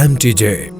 MTJ,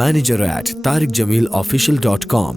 manager@tariqjamilofficial.com।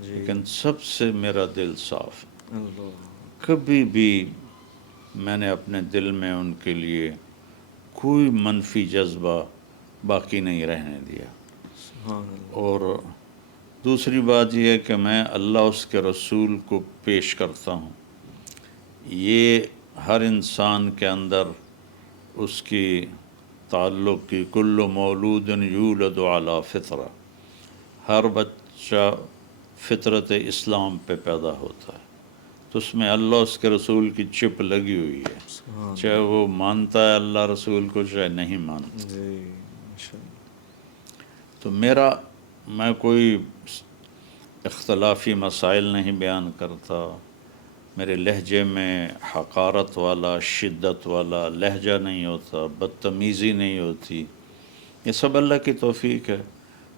لیکن سب سے میرا دل صاف ہے. اللہ. کبھی بھی میں نے اپنے دل میں ان کے لیے کوئی منفی جذبہ باقی نہیں رہنے دیا. سبحان اللہ. اور دوسری بات یہ ہے کہ میں اللہ اس کے رسول کو پیش کرتا ہوں. یہ ہر انسان کے اندر اس کی تعلق کی کل مولود یولد علی فطرہ، ہر بچہ فطرت اسلام پہ پیدا ہوتا ہے، تو اس میں اللہ اس کے رسول کی چپ لگی ہوئی ہے، سبحان چاہے وہ مانتا ہے اللہ رسول کو چاہے نہیں مانتا. اللہ. جی ماشاء اللہ. تو میں کوئی اختلافی مسائل نہیں بیان کرتا، میرے لہجے میں حقارت والا شدت والا لہجہ نہیں ہوتا، بدتمیزی نہیں ہوتی. یہ سب اللہ کی توفیق ہے.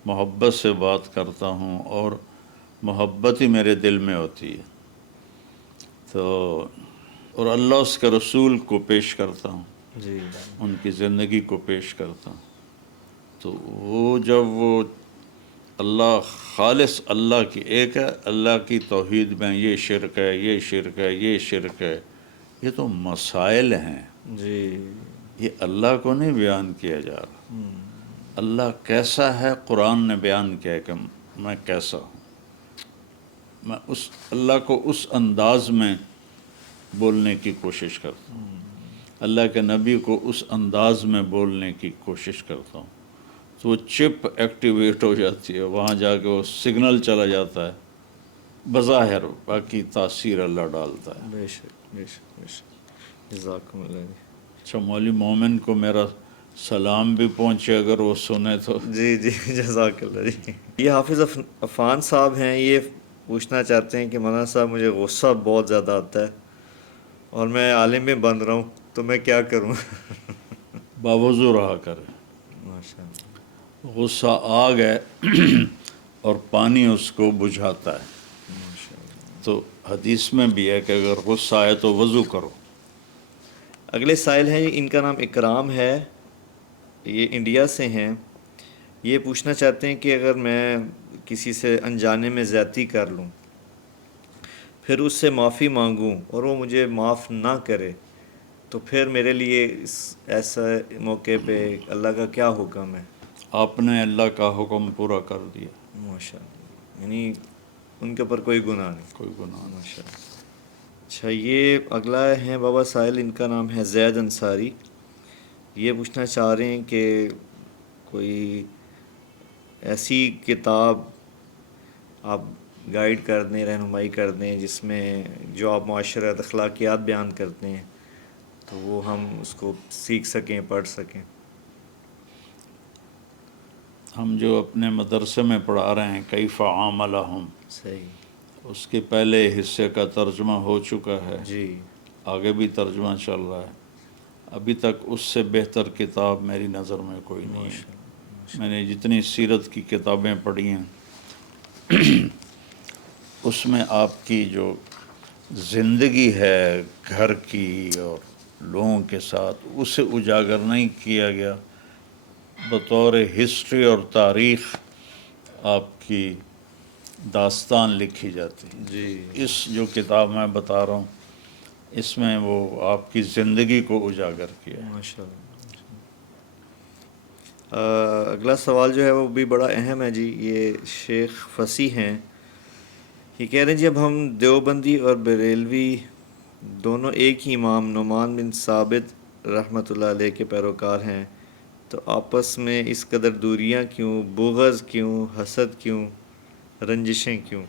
محبت سے بات کرتا ہوں اور محبت ہی میرے دل میں ہوتی ہے. تو اور اللہ اس کے رسول کو پیش کرتا ہوں، جی ان کی زندگی کو پیش کرتا ہوں. تو وہ جب وہ اللہ خالص اللہ کی ایک ہے، اللہ کی توحید میں یہ شرک ہے، یہ شرک ہے، یہ شرک ہے، یہ تو مسائل ہیں، جی. یہ اللہ کو نہیں بیان کیا جا رہا. اللہ کیسا ہے قرآن نے بیان کیا ہے کہ میں کیسا ہوں. میں اس اللہ کو اس انداز میں بولنے کی کوشش کرتا ہوں، اللہ کے نبی کو اس انداز میں بولنے کی کوشش کرتا ہوں. تو وہ چپ ایکٹیویٹ ہو جاتی ہے، وہاں جا کے وہ سگنل چلا جاتا ہے بظاہر، باقی تاثیر اللہ ڈالتا ہے. بے شک بے شک بے شک. جزاکم اللہ. اچھا، مولوی مومن کو میرا سلام بھی پہنچے اگر وہ سنے تو. جی جی جزاک اللہ. جی یہ حافظ عفان صاحب ہیں، یہ پوچھنا چاہتے ہیں کہ مولانا صاحب مجھے غصہ بہت زیادہ آتا ہے اور میں عالم میں بن رہا ہوں، تو میں کیا کروں؟ باوضو رہا کرے. ماشاء اللہ. غصہ آگ ہے اور پانی اس کو بجھاتا ہے. ماشاء اللہ. تو حدیث میں بھی ہے کہ اگر غصہ آئے تو وضو کرو. اگلے سائل ہیں، ان کا نام اکرام ہے، یہ انڈیا سے ہیں. یہ پوچھنا چاہتے ہیں کہ اگر میں کسی سے انجانے میں زیادتی کر لوں، پھر اس سے معافی مانگوں اور وہ مجھے معاف نہ کرے، تو پھر میرے لیے اس ایسا موقع پہ اللہ کا کیا حکم ہے؟ آپ نے اللہ کا حکم پورا کر دیا، ماشاء اللہ. یعنی ان کے اوپر کوئی گناہ نہیں. کوئی گناہ نہیں. ماشاء اللہ. اچھا، یہ اگلا ہے بابا سائل، ان کا نام ہے زید انصاری. یہ پوچھنا چاہ رہے ہیں کہ کوئی ایسی کتاب آپ گائیڈ کر دیں، رہنمائی کر دیں، جس میں جو آپ معاشرت اخلاقیات بیان کرتے ہیں تو وہ ہم اس کو سیکھ سکیں، پڑھ سکیں. ہم جو اپنے مدرسے میں پڑھا رہے ہیں کیف عاملہم، صحیح. اس کے پہلے حصے کا ترجمہ ہو چکا ہے، جی آگے بھی ترجمہ چل رہا ہے. ابھی تک اس سے بہتر کتاب میری نظر میں کوئی نہیں ہے. ماشاء اللہ. میں نے جتنی سیرت کی کتابیں پڑھی ہیں اس میں آپ کی جو زندگی ہے گھر کی اور لوگوں کے ساتھ، اسے اجاگر نہیں کیا گیا. بطور ہسٹری اور تاریخ آپ کی داستان لکھی جاتی ہے. جی اس جو کتاب میں بتا رہا ہوں اس میں وہ آپ کی زندگی کو اجاگر کیا ہے. ماشاء اللہ. اگلا سوال جو ہے وہ بھی بڑا اہم ہے جی. یہ شیخ فصیح ہیں، یہ کہہ رہے ہیں جی اب ہم دیوبندی اور بریلوی دونوں ایک ہی امام نعمان بن ثابت رحمۃ اللہ علیہ کے پیروکار ہیں، تو آپس میں اس قدر دوریاں کیوں، بغض کیوں، حسد کیوں، رنجشیں کیوں؟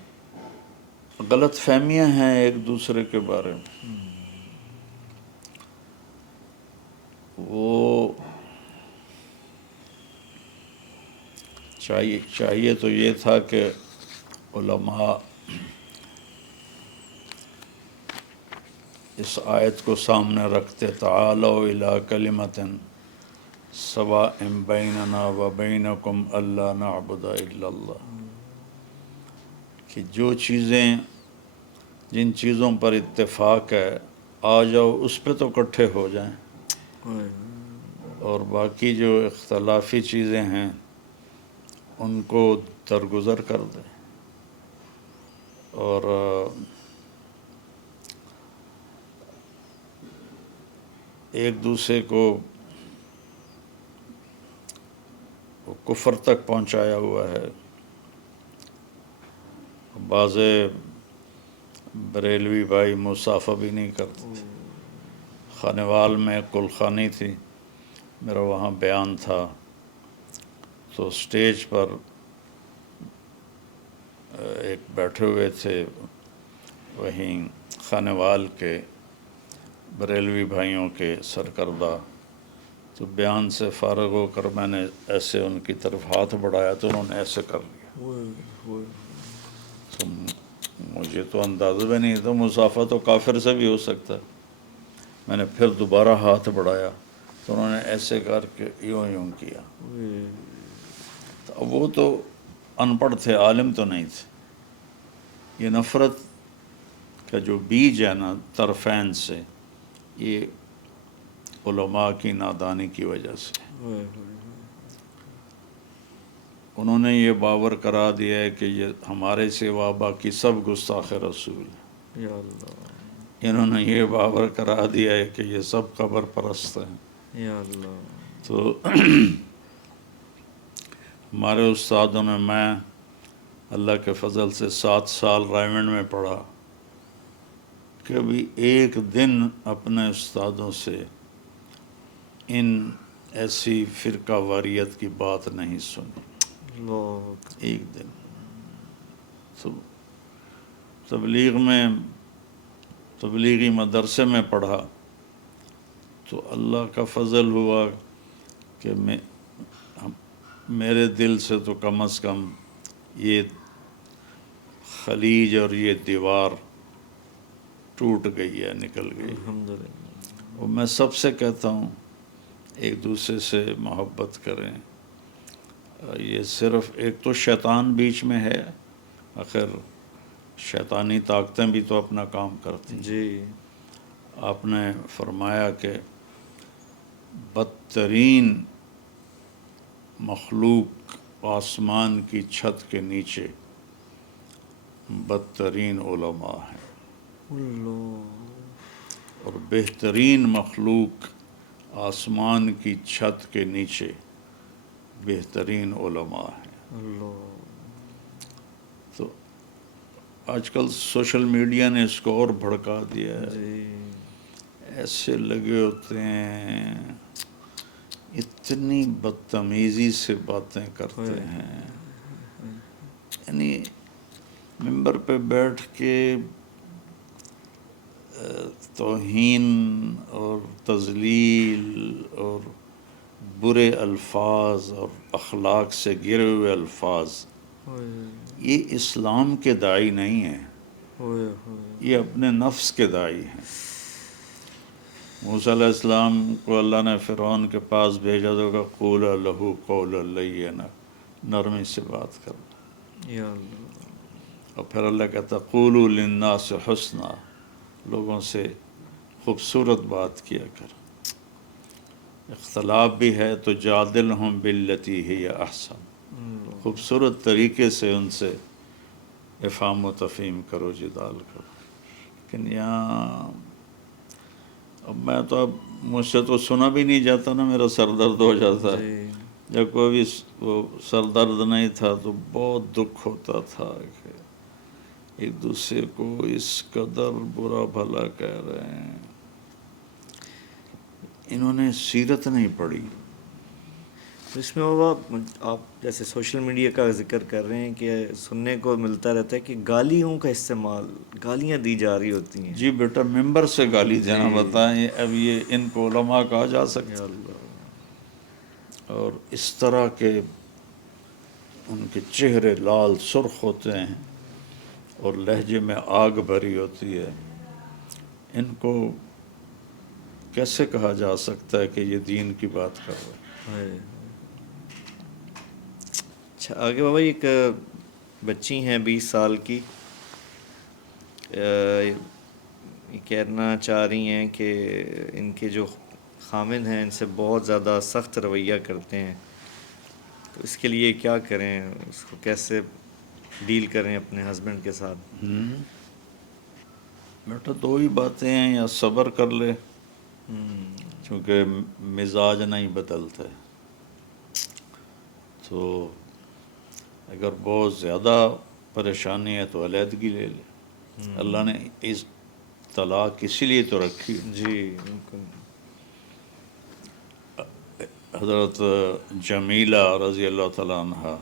غلط فہمیاں ہیں ایک دوسرے کے بارے میں. وہ چاہیے تو یہ تھا کہ علماء اس آیت کو سامنے رکھتے، تعالوا الی کلمۃ سواء بیننا و بینکم الا نعبد الا اللہ، کہ جو چیزیں جن چیزوں پر اتفاق ہے آ جاؤ اس پہ تو اکٹھے ہو جائیں، اور باقی جو اختلافی چیزیں ہیں ان کو درگزر کر دیں. اور ایک دوسرے کو کفر تک پہنچایا ہوا ہے. بعض بریلوی بھائی مصافحہ بھی نہیں کرتے تھے. خانوال میں کلخانی تھی، میرا وہاں بیان تھا، تو سٹیج پر ایک بیٹھے ہوئے تھے وہیں خانوال کے بریلوی بھائیوں کے سرکردہ، تو بیان سے فارغ ہو کر میں نے ایسے ان کی طرف ہاتھ بڑھایا تو انہوں نے ایسے کر لیا. تو مجھے تو اندازہ بھی نہیں تھا، مصافحہ تو کافر سے بھی ہو سکتا ہے. میں نے پھر دوبارہ ہاتھ بڑھایا تو انہوں نے ایسے کر کے یوں یوں کیا. تو وہ تو ان پڑھ تھے، عالم تو نہیں تھے. یہ نفرت کا جو بیج ہے نا طرفین سے، یہ علماء کی نادانی کی وجہ سے. انہوں نے یہ باور کرا دیا ہے کہ یہ ہمارے سوا باقی سب گستاخ رسول ہیں. یا اللہ، انہوں نے یہ باور کرا دیا ہے کہ یہ سب قبر پرست ہیں. یا اللہ. تو ہمارے استادوں نے، میں اللہ کے فضل سے 7 سال رائمنڈ میں پڑھا، کبھی ایک دن اپنے استادوں سے ان ایسی فرقہ واریت کی بات نہیں سنی. اللہ، ایک دن. تو تبلیغی مدرسے میں پڑھا تو اللہ کا فضل ہوا کہ میرے دل سے تو کم از کم یہ خلیج اور یہ دیوار ٹوٹ گئی ہے، نکل گئی. الحمدللہ. اور میں سب سے کہتا ہوں ایک دوسرے سے محبت کریں. یہ صرف ایک تو شیطان بیچ میں ہے، آخر شیطانی طاقتیں بھی تو اپنا کام کرتی ہیں. جی. آپ نے فرمایا کہ بدترین مخلوق آسمان کی چھت کے نیچے بدترین علماء ہیں، اللہ، اور بہترین مخلوق آسمان کی چھت کے نیچے بہترین علماء ہیں. اللہ. تو آج کل سوشل میڈیا نے اس کو اور بھڑکا دیا ہے. جی. ایسے لگے ہوتے ہیں، اتنی بدتمیزی سے باتیں کرتے ہیں. یعنی ممبر پہ بیٹھ کے توہین اور تذلیل اور برے الفاظ اور اخلاق سے گرے ہوئے الفاظ، یہ اسلام کے داعی نہیں ہیں، یہ اپنے نفس کے داعی ہیں. موسیٰ علیہ السلام کو اللہ نے فرعون کے پاس بھیجا تو کہا قولا لہ قولا لینا، نرمی سے بات کرنا. یا اللہ. اور پھر اللہ کہتا قولوا للناس حسنا، لوگوں سے خوبصورت بات کیا کر. اختلاف بھی ہے تو جادلہم باللتی ہی احسن، خوبصورت طریقے سے ان سے افہام و تفہیم کرو، جدال کرو. لیکن یہاں اب مجھ سے تو سنا بھی نہیں جاتا نا، میرا سر درد ہو جاتا ہے. جی. جب کوئی بھی وہ سر درد نہیں تھا تو بہت دکھ ہوتا تھا کہ ایک دوسرے کو اس قدر برا بھلا کہہ رہے ہیں. انہوں نے سیرت نہیں پڑھی. اس میں وہ آپ جیسے سوشل میڈیا کا ذکر کر رہے ہیں کہ سننے کو ملتا رہتا ہے کہ گالیوں کا استعمال، گالیاں دی جا رہی ہوتی ہیں. جی بیٹا، ممبر سے گالی دینا بتائیں، اب یہ ان کو علماء کہا جا سکتا؟ یا اللہ. اور اس طرح کے ان کے چہرے لال سرخ ہوتے ہیں اور لہجے میں آگ بھری ہوتی ہے. ان کو کیسے کہا جا سکتا ہے کہ یہ دین کی بات کر رہے ہیں؟ اچھا، آگے بابا ایک بچی ہیں 20 سال کی، یہ کہنا چاہ رہی ہیں کہ ان کے جو خامن ہیں ان سے بہت زیادہ سخت رویہ کرتے ہیں، تو اس کے لیے کیا کریں، اس کو کیسے ڈیل کریں اپنے ہسبینڈ کے ساتھ؟ بیٹا دو ہی باتیں ہیں، یا صبر کر لے چونکہ مزاج نہیں بدلتے، تو اگر بہت زیادہ پریشانی ہے تو علیحدگی لے لے۔ اللہ نے اس طلاق اسی لیے تو رکھی ہے۔ جی بالکل۔ حضرت جمیلہ رضی اللہ تعالیٰ عنہ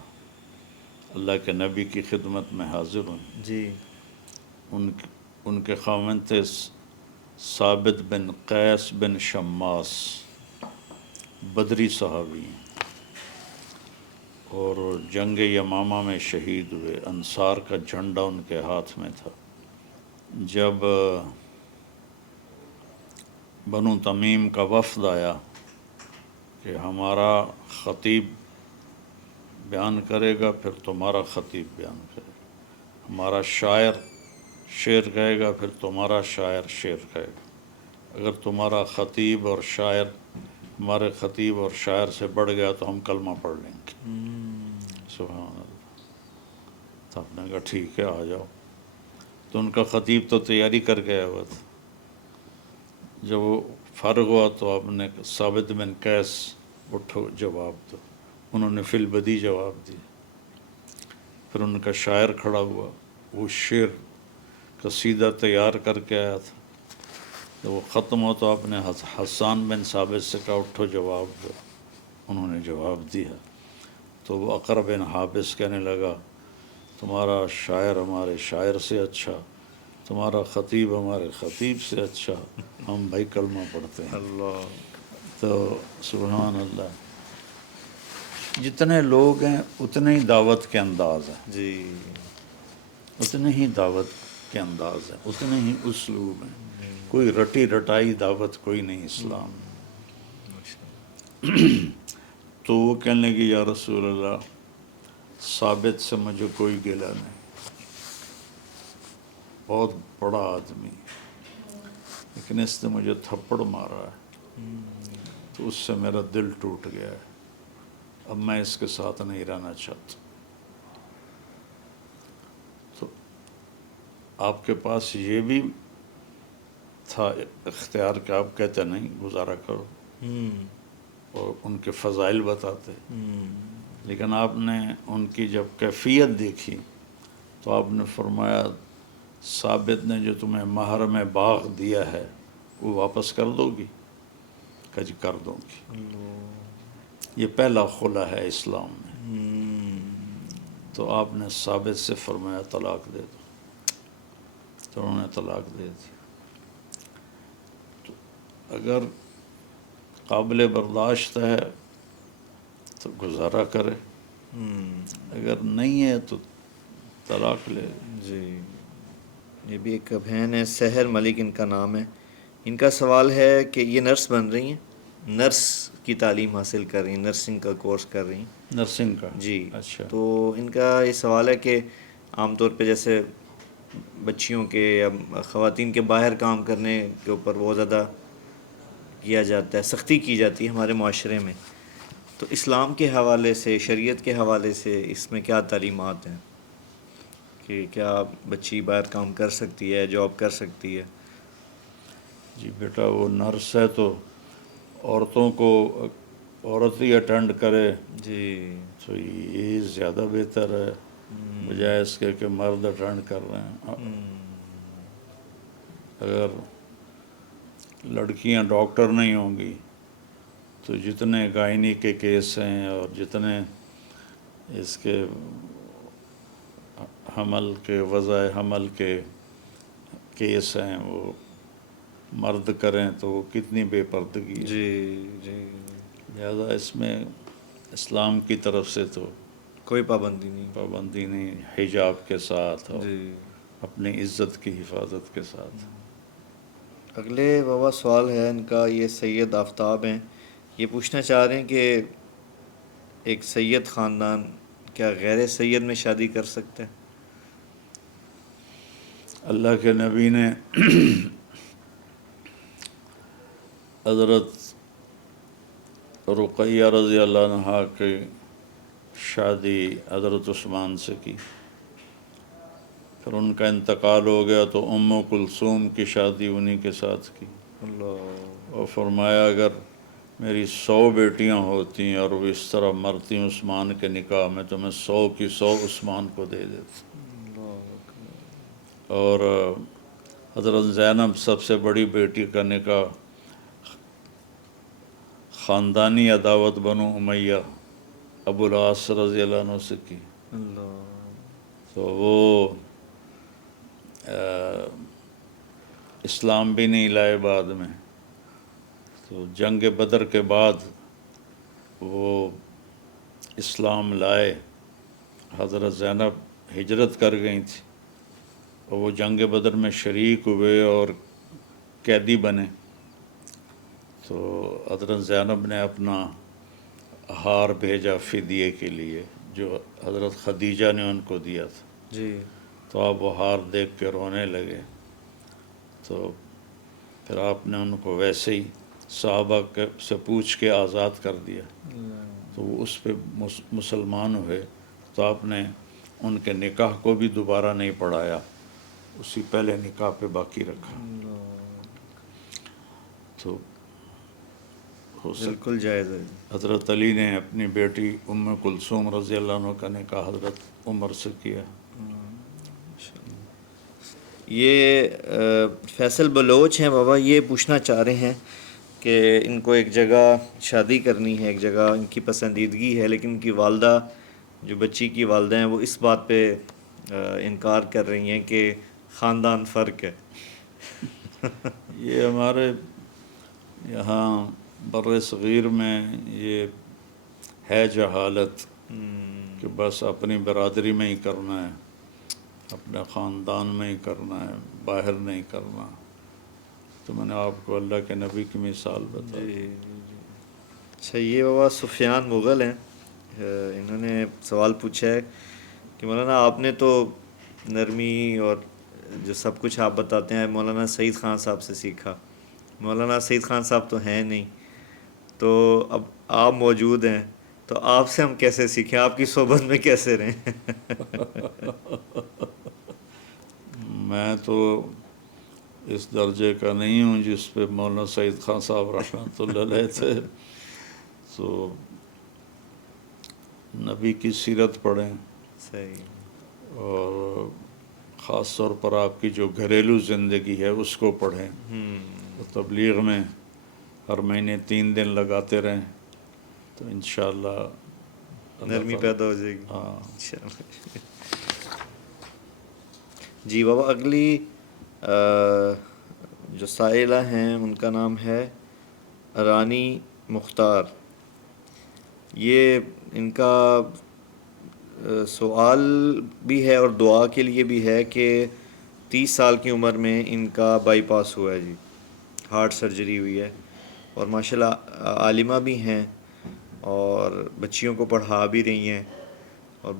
اللہ کے نبی کی خدمت میں حاضر ہوئیں۔ جی ان کے خاوند تھے ثابت بن قیس بن شماس، بدری صحابی ہیں، اور جنگ یمامہ میں شہید ہوئے۔ انصار کا جھنڈا ان کے ہاتھ میں تھا۔ جب بنو تمیم کا وفد آیا کہ ہمارا خطیب بیان کرے گا پھر تمہارا خطیب بیان کرے گا، ہمارا شاعر شعر کہے گا پھر تمہارا شاعر شعر کہے گا، اگر تمہارا خطیب اور شاعر ہمارے خطیب اور شاعر سے بڑھ گیا تو ہم کلمہ پڑھ لیں گے۔ سبحان اللہ۔ تو آپ نے کہا ٹھیک ہے آ جاؤ۔ تو ان کا خطیب تو تیاری کر کے آیا ہوا تھا۔ جب وہ فارغ ہوا تو آپ نے ثابت بن قیس اٹھو جواب دو، انہوں نے فی البدی جواب دیا۔ پھر ان کا شاعر کھڑا ہوا، وہ شعر قصیدہ تیار کر کے آیا تھا۔ جب وہ ختم ہو تو آپ نے حسان بن ثابت سے کہا اٹھو جواب دو، انہوں نے جواب دیا۔ تو وہ اقرب بن حابس کہنے لگا تمہارا شاعر ہمارے شاعر سے اچھا، تمہارا خطیب ہمارے خطیب سے اچھا، ہم بھائی کلمہ پڑھتے ہیں۔ اللہ۔ تو سبحان اللہ، جتنے لوگ ہیں اتنے ہی دعوت کے انداز ہیں، جی اتنے ہی دعوت کے انداز ہیں، اتنے ہی اسلوب ہیں۔ کوئی رٹی رٹائی دعوت کوئی نہیں اسلام میں۔ تو وہ کہنے لگی یا رسول اللہ ثابت سے مجھے کوئی گلہ نہیں، بہت بڑا آدمی، لیکن اس نے مجھے تھپڑ مارا ہے تو اس سے میرا دل ٹوٹ گیا ہے، اب میں اس کے ساتھ نہیں رہنا چاہتا۔ تو آپ کے پاس یہ بھی تھا اختیار کہ آپ کہتے نہیں گزارا کرو اور ان کے فضائل بتاتے، لیکن آپ نے ان کی جب کیفیت دیکھی تو آپ نے فرمایا ثابت نے جو تمہیں مہر میں باغ دیا ہے وہ واپس کر دو گی؟ کہ جی کر دوں گی۔ یہ پہلا خلا ہے اسلام میں۔ تو آپ نے ثابت سے فرمایا طلاق دے دو، تو انہوں نے طلاق دے دی۔ تو اگر قابل برداشت ہے تو گزارا کرے، اگر نہیں ہے تو طلاق لے۔ جی یہ بھی ایک بہن ہے سحر ملک ان کا نام ہے، ان کا سوال ہے کہ یہ نرس بن رہی ہیں، نرس کی تعلیم حاصل کر رہی ہیں، نرسنگ کا کورس کر رہی ہیں۔ نرسنگ کا؟ جی اچھا۔ تو ان کا یہ سوال ہے کہ عام طور پہ جیسے بچیوں کے یا خواتین کے باہر کام کرنے کے اوپر بہت زیادہ کیا جاتا ہے، سختی کی جاتی ہے ہمارے معاشرے میں، تو اسلام کے حوالے سے، شریعت کے حوالے سے اس میں کیا تعلیمات ہیں کہ کیا بچی باہر کام کر سکتی ہے، جاب کر سکتی ہے؟ جی بیٹا وہ نرس ہے تو عورتوں کو عورت ہی اٹینڈ کرے جی تو یہ زیادہ بہتر ہے بجائے اس کے کہ مرد اٹینڈ کر رہے ہیں۔ اگر لڑکیاں ڈاکٹر نہیں ہوں گی تو جتنے گائنی کے کیس ہیں اور جتنے اس کے حمل کے وضع حمل کے کیس ہیں وہ مرد کریں تو وہ کتنی بے پردگی ہے۔ جی لہذا اس میں اسلام کی طرف سے تو کوئی پابندی نہیں۔ پابندی نہیں، حجاب کے ساتھ اور جی اپنی عزت کی حفاظت کے ساتھ۔ اگلے بابا سوال ہے ان کا، یہ سید آفتاب ہیں، یہ پوچھنا چاہ رہے ہیں کہ ایک سید خاندان کیا غیر سید میں شادی کر سکتے ہیں؟ اللہ کے نبی نے حضرت رقیہ رضی اللہ عنہا کی شادی حضرت عثمان سے کی، پھر ان کا انتقال ہو گیا تو ام کلثوم کی شادی انہی کے ساتھ کی. اللہ. اور فرمایا اگر میری 100 بیٹیاں ہوتی اور وہ اس طرح مرتی عثمان کے نکاح میں تو میں 100 کی 100 عثمان کو دے دیتا. اور حضرت زینب سب سے بڑی بیٹی کا نکاح خاندانی عداوت بنو امیہ ابو العاص رضی اللہ عنہ سے کی. اللہ. تو وہ اسلام بھی نہیں لائے بعد میں. تو جنگ بدر کے بعد وہ اسلام لائے. حضرت زینب ہجرت کر گئی تھی اور وہ جنگ بدر میں شریک ہوئے اور قیدی بنے. تو حضرت زینب نے اپنا ہار بھیجا فدیے کے لیے جو حضرت خدیجہ نے ان کو دیا تھا. جی. تو آپ وہ ہار دیکھ کے رونے لگے. تو پھر آپ نے ان کو ویسے ہی صحابہ سے پوچھ کے آزاد کر دیا. تو وہ اس پہ مسلمان ہوئے. تو آپ نے ان کے نکاح کو بھی دوبارہ نہیں پڑھایا, اسی پہلے نکاح پہ باقی رکھا. تو بالکل جائز ہے. حضرت علی نے اپنی بیٹی ام کلثوم رضی اللہ عنہ کا نکاح حضرت عمر سے کیا. یہ فیصل بلوچ ہیں بابا, یہ پوچھنا چاہ رہے ہیں کہ ان کو ایک جگہ شادی کرنی ہے, ایک جگہ ان کی پسندیدگی ہے, لیکن ان کی والدہ جو بچی کی والدہ ہیں وہ اس بات پہ انکار کر رہی ہیں کہ خاندان فرق ہے. یہ ہمارے یہاں بر صغیر میں یہ ہے جہالت کہ بس اپنی برادری میں ہی کرنا ہے, اپنے خاندان میں ہی کرنا ہے, باہر نہیں کرنا. تو میں نے آپ کو اللہ کے نبی کی مثال بتا دی. اچھا, یہ بابا سفیان مغل ہیں, انہوں نے سوال پوچھا ہے کہ مولانا آپ نے تو نرمی اور جو سب کچھ آپ بتاتے ہیں مولانا سعید خان صاحب سے سیکھا. مولانا سعید خان صاحب تو ہیں نہیں, تو اب آپ موجود ہیں, تو آپ سے ہم کیسے سیکھیں, آپ کی صحبت میں کیسے رہیں؟ میں تو اس درجے کا نہیں ہوں جس پہ مولانا سعید خان صاحب رحمۃ اللہ علیہ تھے. تو نبی کی سیرت پڑھیں صحیح. اور خاص طور پر آپ کی جو گھریلو زندگی ہے اس کو پڑھیں. تو تبلیغ میں ہر مہینے 3 دن لگاتے رہیں تو انشاءاللہ نرمی پیدا ہو جائے گی. ہاں. جی بابا, اگلی جو سائلہ ہیں ان کا نام ہے رانی مختار. یہ ان کا سوال بھی ہے اور دعا کے لیے بھی ہے کہ 30 سال کی عمر میں ان کا بائی پاس ہوا ہے جی, ہارٹ سرجری ہوئی ہے, اور ماشاءاللہ عالمہ بھی ہیں اور بچیوں کو پڑھا بھی رہی ہیں, اور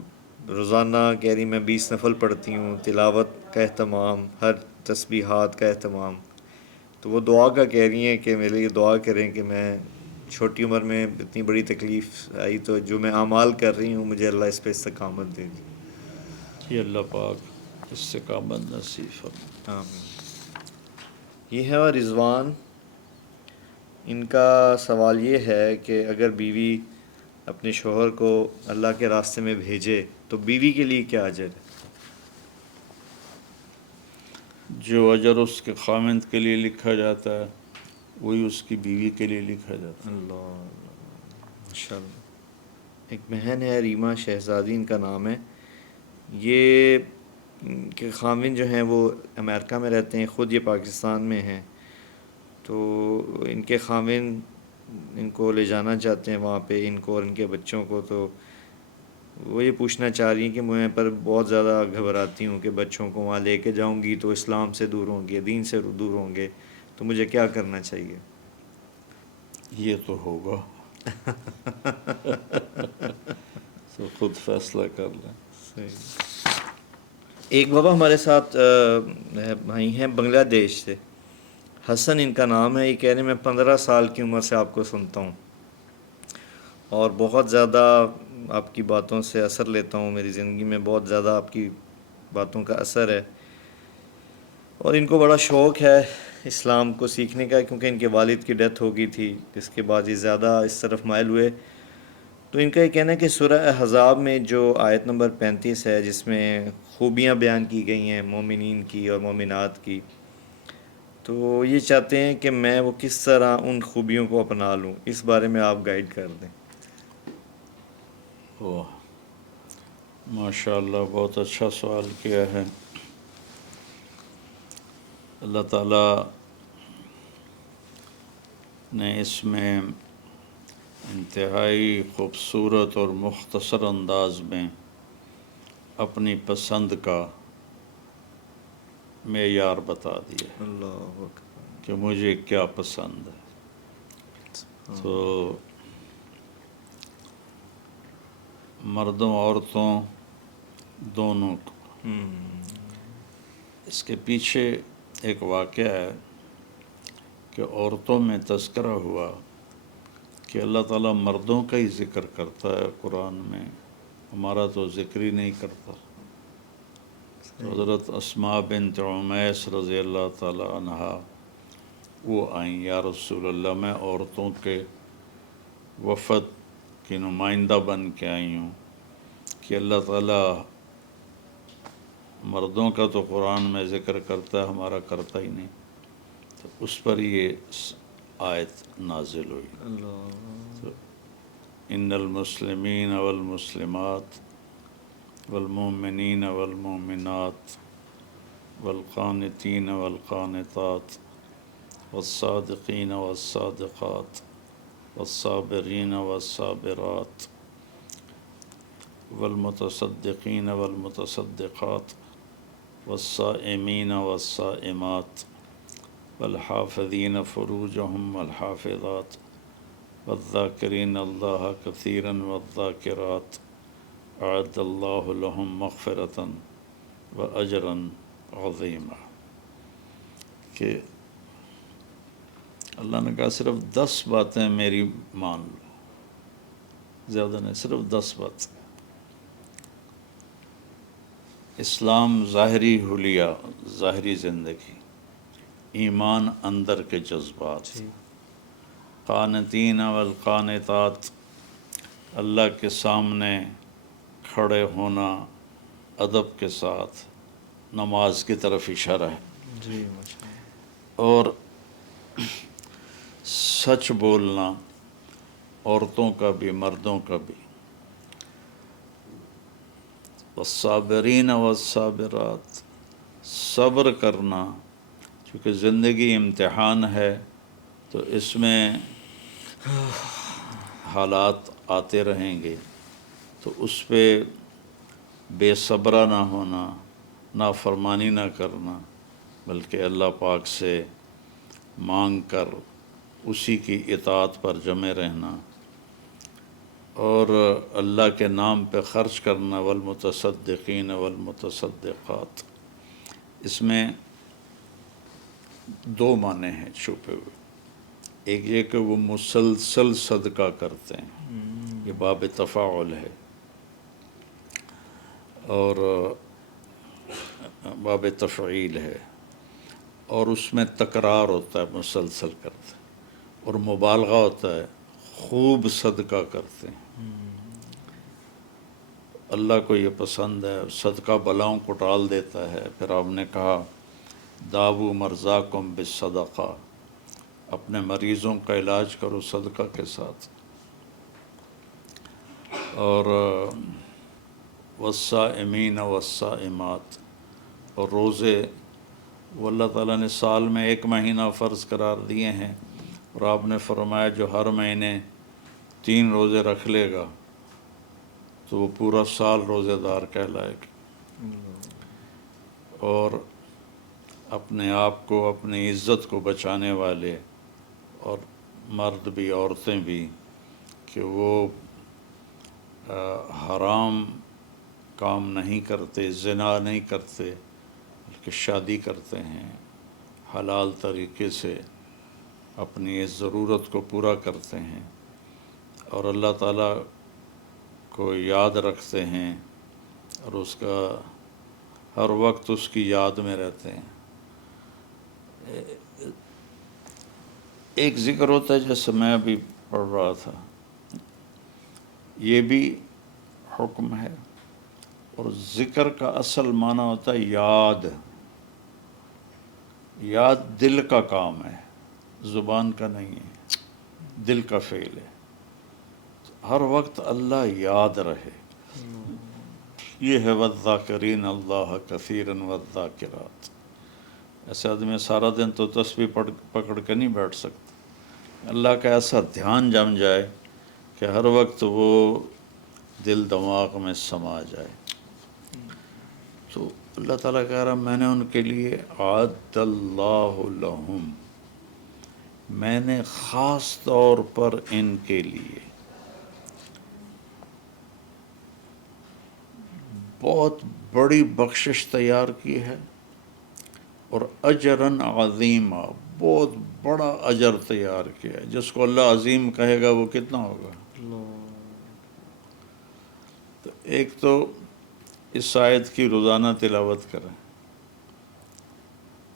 روزانہ کہہ رہی میں 20 نفل پڑھتی ہوں, تلاوت کا اہتمام, ہر تسبیحات کا اہتمام. تو وہ دعا کا کہہ رہی ہیں کہ میرے لیے دعا کریں کہ میں چھوٹی عمر میں اتنی بڑی تکلیف آئی تو جو میں اعمال کر رہی ہوں مجھے اللہ اس پہ استقامت دے دی. یہ اللہ پاک استقامت نصیب فرمائے. آمین. یہ ہے اور رضوان, ان کا سوال یہ ہے کہ اگر بیوی اپنے شوہر کو اللہ کے راستے میں بھیجے تو بیوی کے لیے کیا اجر ہے؟ جو اجر اس کے خاوند کے لیے لکھا جاتا ہے وہی اس کی بیوی کے لیے لکھا جاتا ہے. اللہ ماشاء اللہ. ایک بہن ہے ریما شہزادی ان کا نام ہے. یہ ان کے خاوند جو ہیں وہ امریکہ میں رہتے ہیں, خود یہ پاکستان میں ہیں. تو ان کے خاوند ان کو لے جانا چاہتے ہیں وہاں پہ, ان کو اور ان کے بچوں کو. تو وہ یہ پوچھنا چاہ رہی ہیں کہ میں پر بہت زیادہ گھبراتی ہوں کہ بچوں کو وہاں لے کے جاؤں گی تو اسلام سے دور ہوں گے, دین سے دور ہوں گے, تو مجھے کیا کرنا چاہیے؟ یہ تو ہوگا تو خود فیصلہ کر لیں. ایک بابا ہمارے ساتھ بھائی ہیں بنگلہ دیش سے, حسن ان کا نام ہے. یہ کہہ رہے ہیں میں 15 سال کی عمر سے آپ کو سنتا ہوں اور بہت زیادہ آپ کی باتوں سے اثر لیتا ہوں, میری زندگی میں بہت زیادہ آپ کی باتوں کا اثر ہے، اور ان کو بڑا شوق ہے اسلام کو سیکھنے کا، کیونکہ ان کے والد کی ڈیتھ ہو گئی تھی، جس کے بعد یہ زیادہ اس طرف مائل ہوئے۔ تو ان کا یہ کہنا ہے کہ سورہ احزاب میں جو آیت نمبر 35 ہے، جس میں خوبیاں بیان کی گئی ہیں مومنین کی اور مومنات کی، تو یہ چاہتے ہیں کہ میں وہ کس طرح ان خوبیوں کو اپنا لوں، اس بارے میں آپ گائیڈ کر دیں۔ اوہ ماشاء اللہ، بہت اچھا سوال کیا ہے۔ اللہ تعالیٰ نے اس میں انتہائی خوبصورت اور مختصر انداز میں اپنی پسند کا معیار بتا دیا ہے اللہ اکبر۔ کہ مجھے کیا پسند ہے۔ تو مردوں عورتوں دونوں کو، اس کے پیچھے ایک واقعہ ہے کہ عورتوں میں تذکرہ ہوا کہ اللہ تعالیٰ مردوں کا ہی ذکر کرتا ہے قرآن میں، ہمارا تو ذکر ہی نہیں کرتا۔ تو حضرت اسماء بنت عمیس رضی اللہ تعالیٰ عنہا وہ آئیں، یا رسول اللہ میں عورتوں کے وفد کی نمائندہ بن کے آئی ہوں کہ اللہ تعالیٰ مردوں کا تو قرآن میں ذکر کرتا ہے، ہمارا کرتا ہی نہیں۔ تو اس پر یہ آیت نازل ہوئی۔ تو ان المسلمین والمسلمات والمؤمنین والمؤمنات والقانتین والقانتات والصادقین والصادقات والصابرین والصابرات والمتصدقین والمتصدقات والصائمین والصائمات والحافظین فروجهم والحافظات والذاکرین اللہ کثیرا والذاکرات اعد اللہ لهم مغفرۃ واجرا عظیما۔ کہ اللہ نے کہا صرف 10 باتیں میری مان لو، زیادہ نہیں، صرف 10 باتیں۔ اسلام ظاہری حلیہ، ظاہری زندگی، ایمان اندر کے جذبات، قانتین والقانتات، اللہ کے سامنے کھڑے ہونا ادب کے ساتھ، نماز کی طرف اشارہ ہے، جی ماشاء اللہ۔ اور سچ بولنا، عورتوں کا بھی مردوں کا بھی، والصابرین والصابرات، صبر کرنا، چونکہ زندگی امتحان ہے تو اس میں حالات آتے رہیں گے، تو اس پہ بے صبرا نہ ہونا، نافرمانی نہ کرنا، بلکہ اللہ پاک سے مانگ کر اسی کی اطاعت پر جمے رہنا، اور اللہ کے نام پہ خرچ کرنا، والمتصدقین والمتصدقات۔ اس میں 2 معنی ہیں چھپے ہوئے۔ ایک یہ کہ وہ مسلسل صدقہ کرتے ہیں، یہ باب تفاعل ہے، اور باب تفعیل ہے، اور اس میں تکرار ہوتا ہے، مسلسل کرتے ہیں، اور مبالغہ ہوتا ہے، خوب صدقہ کرتے ہیں۔ اللہ کو یہ پسند ہے، صدقہ بلاؤں کو ٹال دیتا ہے۔ پھر آپ نے کہا داووا مرضاکم بالصدقہ، اپنے مریضوں کا علاج کرو صدقہ کے ساتھ۔ اور والصائمین والصائمات، اور روزے، وہ اللہ تعالیٰ نے سال میں 1 مہینہ فرض قرار دیے ہیں، اور آپ نے فرمایا جو ہر مہینے 3 روزے رکھ لے گا تو وہ پورا سال روزے دار کہلائے گا۔ اور اپنے آپ کو، اپنی عزت کو بچانے والے، اور مرد بھی عورتیں بھی، کہ وہ حرام کام نہیں کرتے، زنا نہیں کرتے، بلکہ شادی کرتے ہیں، حلال طریقے سے اپنی اس ضرورت کو پورا کرتے ہیں، اور اللہ تعالیٰ کو یاد رکھتے ہیں، اور اس کا ہر وقت اس کی یاد میں رہتے ہیں. ایک ذکر ہوتا ہے جیسے میں ابھی پڑھ رہا تھا، یہ بھی حکم ہے، اور ذکر کا اصل معنی ہوتا ہے یاد. یاد دل کا کام ہے، زبان کا نہیں ہے، دل کا فعل ہے. ہر وقت اللہ یاد رہے، یہ ہے والذاکرین اللہ کثیرا والذاکرات. ایسے آدمی سارا دن تو تسبیح پکڑ کے نہیں بیٹھ سکتا. اللہ کا ایسا دھیان جم جائے کہ ہر وقت وہ دل دماغ میں سما جائے. تو اللہ تعالیٰ کہہ رہا میں نے ان کے لیے اعد اللہ لہم، میں نے خاص طور پر ان کے لیے بہت بڑی بخشش تیار کی ہے، اور اجراً عظیمہ، بہت بڑا اجر تیار کیا ہے. جس کو اللہ عظیم کہے گا وہ کتنا ہوگا. تو ایک تو اس آیت کی روزانہ تلاوت کریں،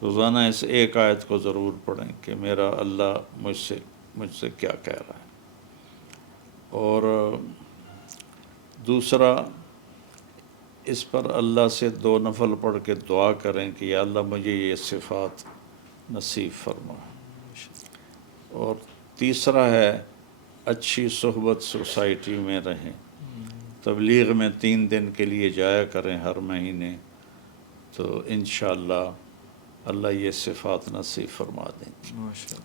روزانہ اس ایک آیت کو ضرور پڑھیں کہ میرا اللہ مجھ سے کیا کہہ رہا ہے. اور دوسرا، اس پر اللہ سے 2 نفل پڑھ کے دعا کریں کہ یا اللہ مجھے یہ صفات نصیب فرما. اور تیسرا ہے اچھی صحبت سوسائٹی میں رہیں، تبلیغ میں 3 دن کے لیے جایا کریں ہر مہینے، تو انشاءاللہ اللہ یہ صفات نصیب فرما دیں.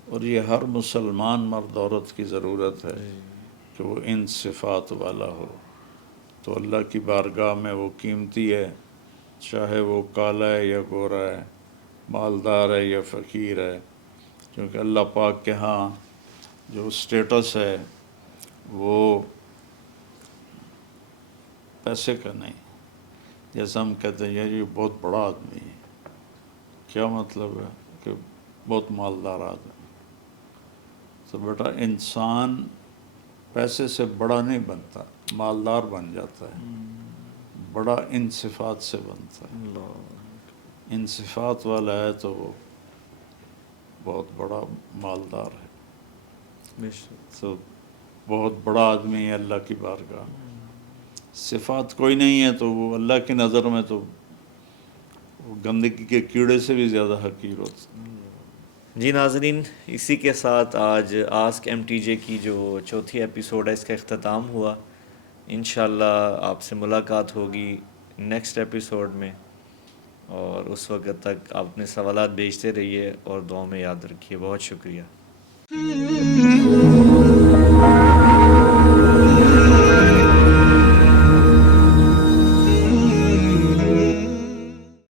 اور یہ ہر مسلمان مرد عورت کی ضرورت ہے کہ وہ ان صفات والا ہو. تو اللہ کی بارگاہ میں وہ قیمتی ہے، چاہے وہ کالا ہے یا گورا ہے، مالدار ہے یا فقیر ہے. کیونکہ اللہ پاک کے ہاں جو سٹیٹس ہے وہ پیسے کا نہیں. جیسا ہم کہتے ہیں یہ بہت بڑا آدمی ہے، کیا مطلب ہے کہ بہت مالدار آدمی. تو بیٹا انسان پیسے سے بڑا نہیں بنتا، مالدار بن جاتا ہے، بڑا ان صفات سے بنتا ہے. ان صفات والا ہے تو وہ بہت بڑا مالدار ہے. تو بہت بڑا آدمی ہے اللہ کی بارگاہ. صفات کوئی نہیں ہے تو وہ اللہ کی نظر میں تو وہ گندگی کے کیڑے سے بھی زیادہ حقیر ہوتا. جی ناظرین، اسی کے ساتھ آج آسک ایم ٹی جے کی جو چوتھی ایپیسوڈ ہے اس کا اختتام ہوا. انشاءاللہ آپ سے ملاقات ہوگی نیکسٹ ایپیسوڈ میں، اور اس وقت تک آپ اپنے سوالات بھیجتے رہیے اور دعاؤں میں یاد رکھیے. بہت شکریہ.